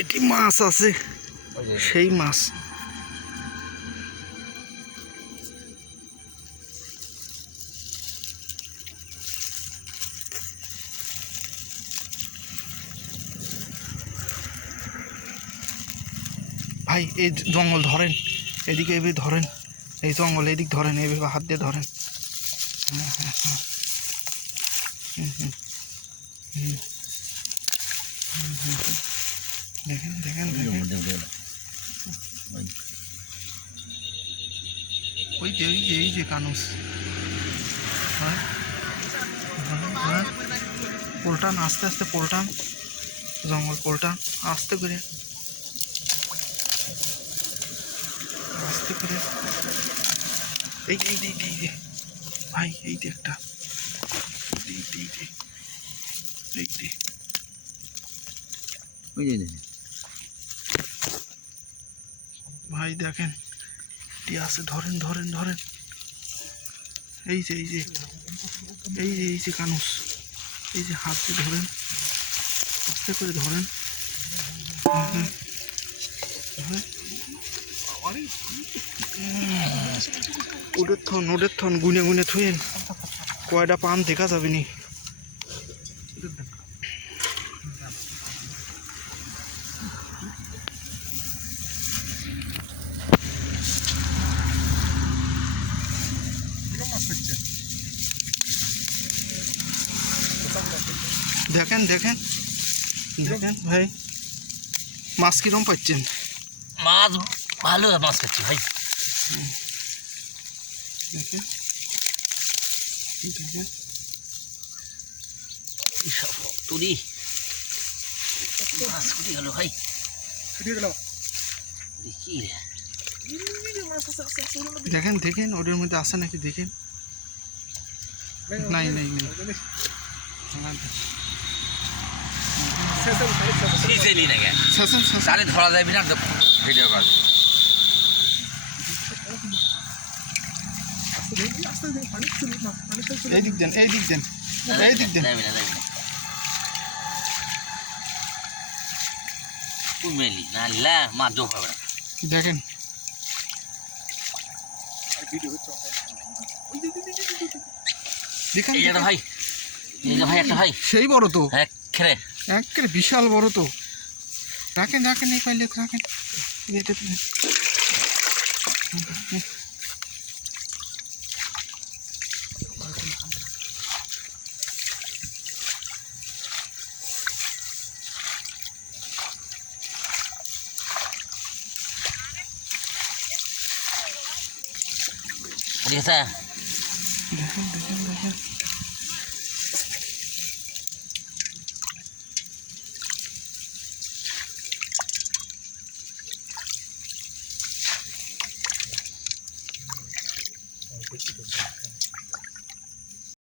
এটি মাছ আছে, সেই মাছ। ভাই এই জঙ্গল ধরেন, এদিকে এভাবে ধরেন, এই জঙ্গল এদিক ধরেন, এইভাবে হাত দিয়ে ধরেন। হ্যাঁ হ্যাঁ হ্যাঁ, দেখেন দেখেন দেখেন, ওই যে ওই যে এই যে কানুস। হ্যাঁ হ্যাঁ, পোল্টান আস্তে আস্তে, পোল্টান জঙ্গল, পোল্টান আস্তে করে, আস্তে করে। এই যে এই যে এই যে ভাই, এই যে একটা, এই যে এই যে এই যে ওই যে ভাই দেখেন, এটি আছে, ধরেন ধরেন ধরেন। এই যে এই যে এই যে এই যে কানুস, এই যে হাত দিয়ে ধরেন, আস্তে করে ধরেন। ওদের থন গুনে গুনে থুয়েন, কয়টা পান দেখা যাবে নি। দেখেন দেখেন দেখেন ভাই, মাছ কিরম পাচ্ছেন? মাছ ভালো মাছ পাচ্ছি ভাই। দেখেন দেখেন, তুলি মাছ ছুটি গেল ভাই, দেখি রে। দেখেন দেখেন ওদের মধ্যে আছে নাকি দেখেন। নাই নাই নাই, তাহলে ধরা যাবে না ভিডিও কল। এই দিক দেন, এই দিক দেন, এই দিক দেন। মেলি না মাছ যোগ হবে না। দেখেন দেখেন এই একটা ভাই, এই যে ভাই একটা ভাই, সেই বড় তো, খেরে একেবারে বিশাল বড় তো। রাখেন রাখেন, এই পাইলে রাখেন, এটা দিলেন। ঠিক আছে। দেখেন দেখেন দেখেন,